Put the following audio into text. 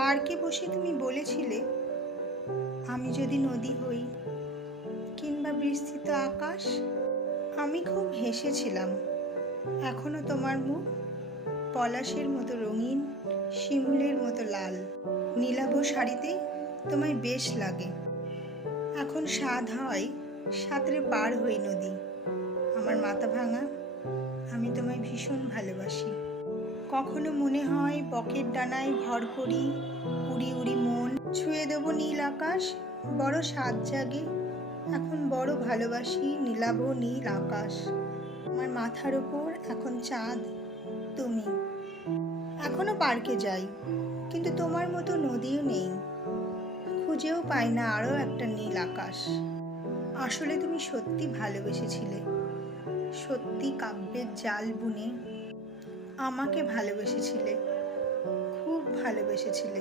পার্কে বসে তুমি বলেছিলে, আমি যদি নদী হই কিংবা বিস্তৃত আকাশ, আমি খুব হেসেছিলাম। এখনও তোমার মুখ পলাশের মতো রঙিন, শিমুলের মতো লাল। নীলাভ শাড়িতে তোমায় বেশ লাগে। এখন স্বাদ হয় সাঁতরে পার হই নদী। আমার মাথা ভাঙা, আমি তোমায় ভীষণ ভালোবাসি। কখনো মনে হয় বকের ডানায় ভর করি, উড়ি উড়ি মন। ছুঁয়ে দেবো নীল আকাশ, বড় স্বাদ জাগে। এখন বড় ভালোবাসি নীলাভ নীল আকাশ। আমার মাথার ওপর এখন চাঁদ, তুমি। এখনও পার্কে যাই, কিন্তু তোমার মতো নদীও নেই। খুঁজেও পাই না আরও একটা নীল আকাশ। আসলে তুমি সত্যি ভালোবেসেছিলে। সত্যি কাব্যের জাল বুনে আমাকে ভালোবেসেছিলে খুব ভালোবেসেছিলে।